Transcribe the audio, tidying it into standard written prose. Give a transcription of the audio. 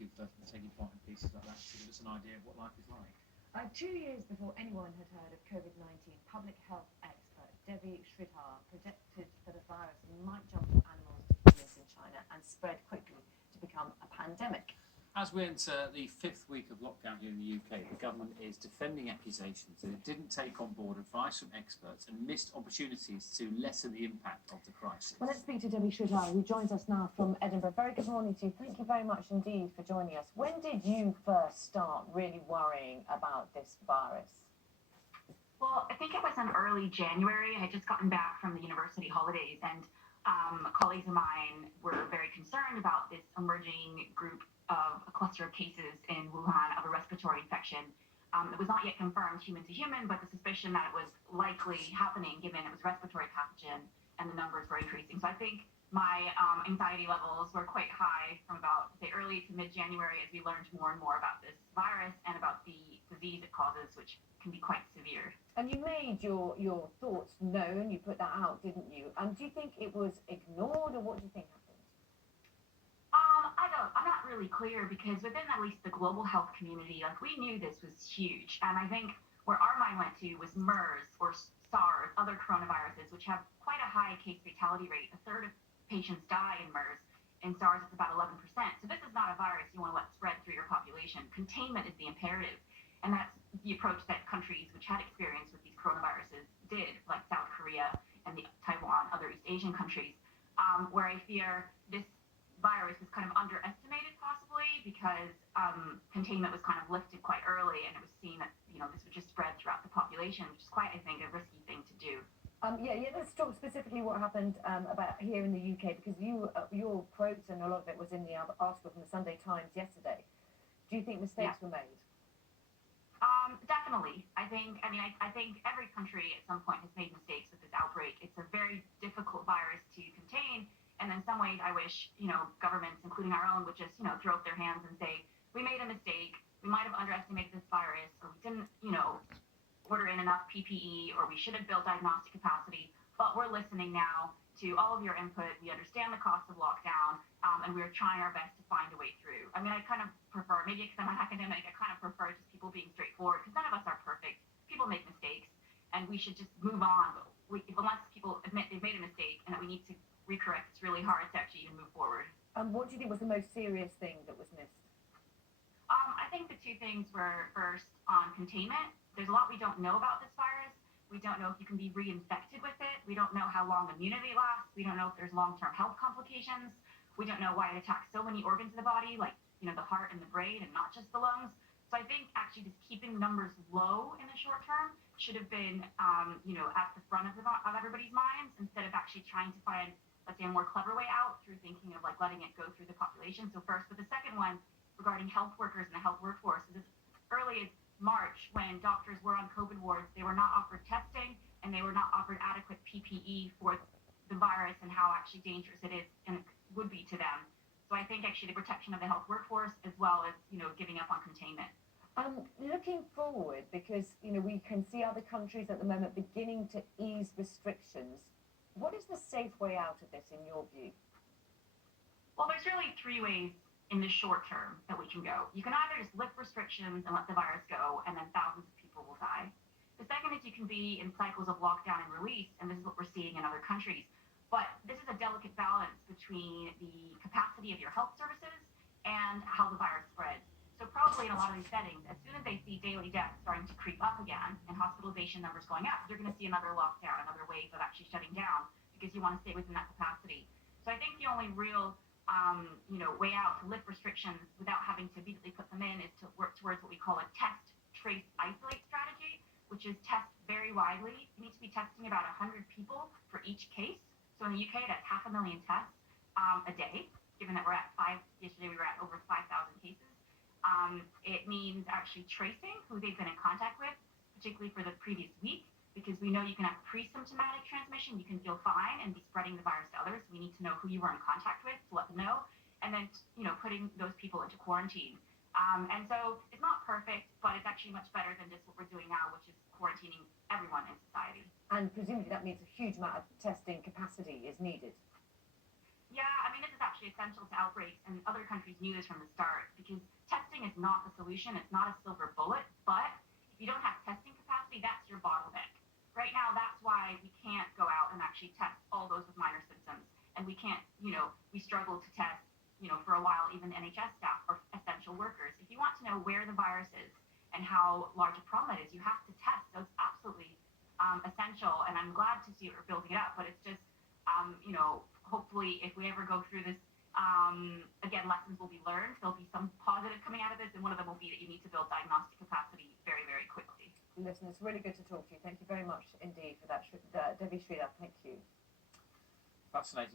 you for taking part in pieces like that to give us an idea of what life is like. 2 years before anyone had heard of COVID-19, public health expert Devi Sridhar predicted that a virus might jump from animals to humans in China and spread quickly to become a pandemic. As we enter the 5th week of lockdown here in the UK, the government is defending accusations that it didn't take on board advice from experts and missed opportunities to lessen the impact of the crisis. Well, let's speak to Devi Sridhar, who joins us now from Edinburgh. Very good morning to you. Thank you very much indeed for joining us. When did you first start really worrying about this virus? Well, I think it was in early January. I had just gotten back from the university holidays, and colleagues of mine were very concerned about this emerging group of a cluster of cases in Wuhan of a respiratory infection. It was not yet confirmed human to human, but the suspicion that it was likely happening given it was respiratory pathogen and the numbers were increasing. So I think my anxiety levels were quite high from about, say, early to mid-January as we learned more and more about this virus and about the disease it causes, which can be quite severe. And you made your thoughts known, you put that out, didn't you? And do you think it was ignored, or what do you think happened? I'm not really clear, because within at least the global health community, like, we knew this was huge. And I think where our mind went to was MERS or SARS, other coronaviruses, which have quite a high case fatality rate. A third of patients die in MERS. In SARS, it's about 11%. So this is not a virus you want to let spread through your population. Containment is the imperative. And that's the approach that countries which had experience with these coronaviruses did, like South Korea and Taiwan, other East Asian countries, where I fear this virus was kind of underestimated, possibly because containment was kind of lifted quite early, and it was seen that this would just spread throughout the population, which is quite, I think, a risky thing to do. Let's talk specifically what happened about here in the UK, because your quotes and a lot of it was in the article from the Sunday Times yesterday. Do you think mistakes were made? Definitely. I think every country at some point has made mistakes with this outbreak. It's a very difficult virus to contain. And in some ways, I wish, governments, including our own, would just, throw up their hands and say, we made a mistake. We might have underestimated this virus, or we didn't, order in enough PPE, or we should have built diagnostic capacity. But we're listening now to all of your input. We understand the cost of lockdown, and we're trying our best to find a way through. I mean, I kind of prefer, maybe because I'm an academic, I kind of prefer just people being straightforward, because none of us are perfect. People make mistakes, and we should just move on. But unless people admit they've made a mistake and that we need to recorrect, it's really hard to actually even move forward. What do you think was the most serious thing that was missed? I think the two things were, first, on containment. There's a lot we don't know about this virus. We don't know if you can be reinfected with it. We don't know how long immunity lasts. We don't know if there's long-term health complications. We don't know why it attacks so many organs of the body, like, the heart and the brain, and not just the lungs. So I think actually just keeping numbers low in the short term should have been, at the front of everybody's minds, instead of actually trying to find, let's say, a more clever way out through thinking of, like, letting it go through the population. So first, but the second one regarding health workers and the health workforce is as early as March, when doctors were on COVID wards, they were not offered testing, and they were not offered adequate PPE for the virus and how actually dangerous it is and it would be to them. So I think actually the protection of the health workforce, as well as, giving up on containment. Looking forward, because, we can see other countries at the moment beginning to ease restrictions. What is the safe way out of this, in your view? Well, there's really three ways in the short term that we can go. You can either just lift restrictions and let the virus go, and then thousands of people will die. The second is you can be in cycles of lockdown and release, and this is what we're seeing in other countries. But this is a delicate balance between the capacity of your health services and how the virus spreads. So probably in a lot of these settings, as soon as they see daily deaths starting to creep up again and hospitalization numbers going up, you're going to see another lockdown, another wave of actually shutting down, because you want to stay within that capacity. So I think the only real way out to lift restrictions without having to immediately put them in is to work towards what we call a test, trace, isolate strategy, which is test very widely. You need to be testing about 100 people for each case. So in the UK, that's 500,000 tests a day, given that yesterday we were at over 5,000 cases. It means actually tracing who they've been in contact with, particularly for the previous week, because we know you can have pre-symptomatic transmission. You can feel fine and be spreading the virus to others. We need to know who you were in contact with to let them know, and then, putting those people into quarantine. And so it's not perfect, but it's actually much better than just what we're doing now, which is quarantining everyone in society. And presumably that means a huge amount of testing capacity is needed. Yeah, I mean, this is actually actually essential to outbreaks, and other countries knew this from the start, because testing is not the solution. It's not a silver bullet, but if you don't have testing capacity, that's your bottleneck. Right now, that's why we can't go out and actually test all those with minor symptoms, and we can't, we struggle to test, for a while, even NHS staff or essential workers. If you want to know where the virus is and how large a problem it is, you have to test. So it's absolutely essential, and I'm glad to see we're building it up, but it's just, hopefully if we ever go through this, again, lessons will be learned. There'll be some positive coming out of this, and one of them will be that you need to build diagnostic capacity very, very quickly. Listen, it's really good to talk to you. Thank you very much indeed for that, Debbie Sridhar. Thank you. Fascinating